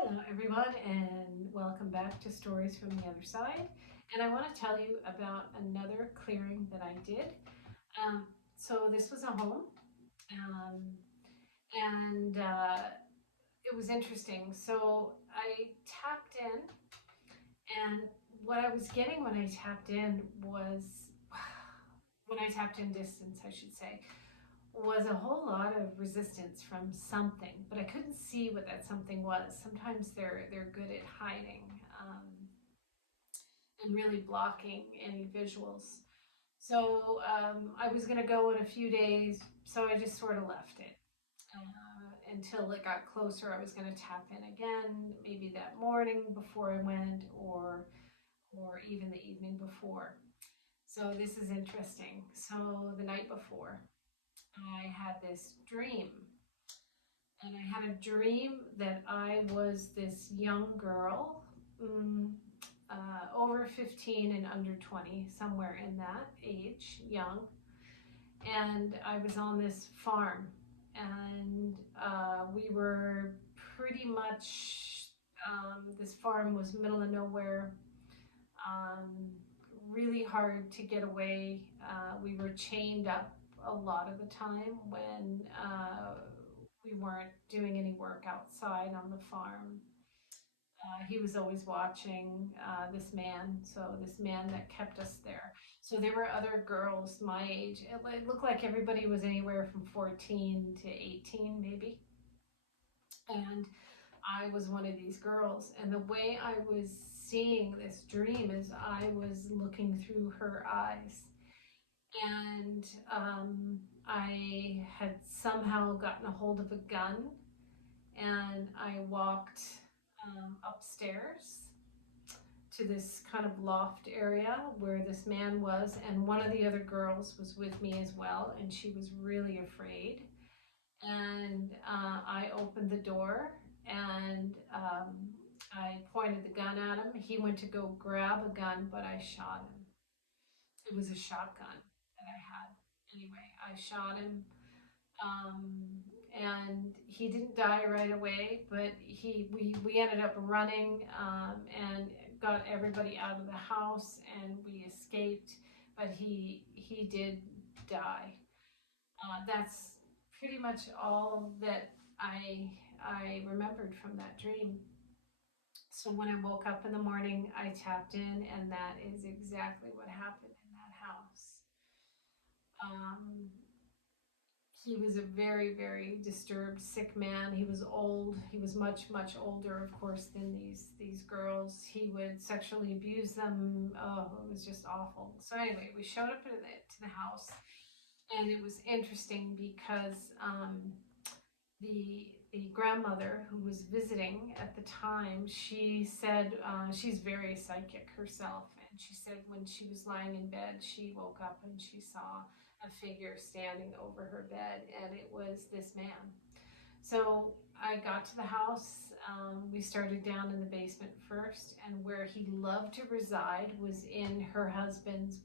Hello, everyone, and welcome back to Stories from the Other Side. And I want to tell you about another clearing that I did. So, this was a home, um, and it was interesting. So, I tapped in, and what I was getting when I tapped in was, when I tapped in distance, I should say, was a whole lot of resistance from something, but I couldn't see what that something was. Sometimes they're good at hiding and really blocking any visuals. So I was going to go in a few days, so I just sort of left it until it got closer. I was going to tap in again, maybe that morning before I went, or even the evening before. So this is interesting. So the night before, I had this dream. And I had a dream that I was this young girl, over 15 and under 20, somewhere in that age, young. And I was on this farm, and we were pretty much, this farm was middle of nowhere, um, really hard to get away. We were chained up a lot of the time when we weren't doing any work outside on the farm. He was always watching this man, so this man that kept us there. So there were other girls my age. It looked like everybody was anywhere from 14 to 18, maybe. And I was one of these girls. And the way I was seeing this dream is I was looking through her eyes. And I had somehow gotten a hold of a gun, and I walked upstairs to this kind of loft area where this man was, and one of the other girls was with me as well, and she was really afraid. And I opened the door, and I pointed the gun at him. He went to go grab a gun, but I shot him. It was a shotgun that I had. Anyway, I shot him, um, and he didn't die right away, but we ended up running, and got everybody out of the house, and we escaped. But he did die. That's pretty much all that I remembered from that dream. So when I woke up in the morning, I tapped in, and that is exactly what happened in that house. Um, he was a very, very disturbed, sick man. He was old. He was much, much older, of course, than these girls. He would sexually abuse them. Oh, it was just awful. So anyway, we showed up to the house, and it was interesting because the grandmother who was visiting at the time, she said, she's very psychic herself, and she said when she was lying in bed, she woke up and she saw a figure standing over her bed, and it was this man. So I got to the house. We started down in the basement first, and where he loved to reside was in her husband's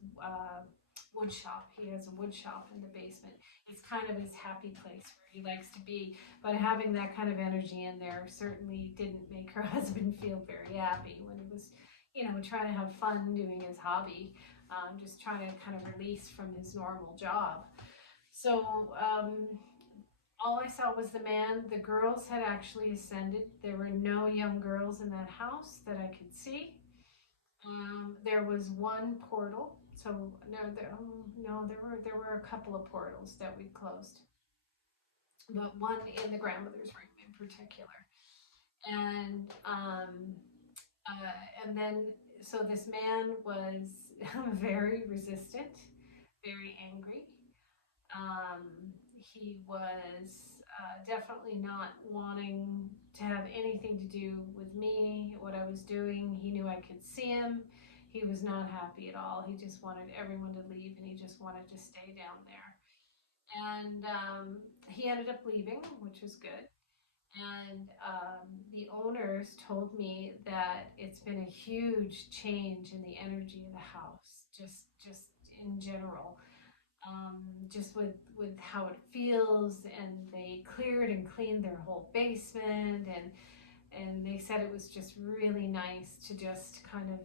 wood shop. He has a wood shop in the basement. It's kind of his happy place where he likes to be. But having that kind of energy in there certainly didn't make her husband feel very happy when he was, trying to have fun doing his hobby, just trying to kind of release from his normal job. So all I saw was the man. The girls had actually ascended. There were no young girls in that house that I could see. There was one portal. So no, there were a couple of portals that we closed, but one in the grandmother's room in particular. And and then so this man was very resistant, very angry. Um, he was definitely not wanting to have anything to do with me, what I was doing. He knew I could see him. He was not happy at all. He just wanted everyone to leave, and he just wanted to stay down there. And he ended up leaving, which was good. And the owners told me that it's been a huge change in the energy of the house, just in general, just with how it feels. And they cleared and cleaned their whole basement, and they said it was just really nice to just kind of,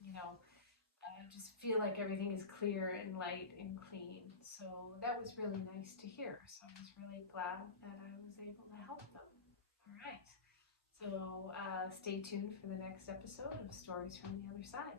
you know, just feel like everything is clear and light and clean. So that was really nice to hear. So I was really glad that I was able to help them. All right. So stay tuned for the next episode of Stories from the Other Side.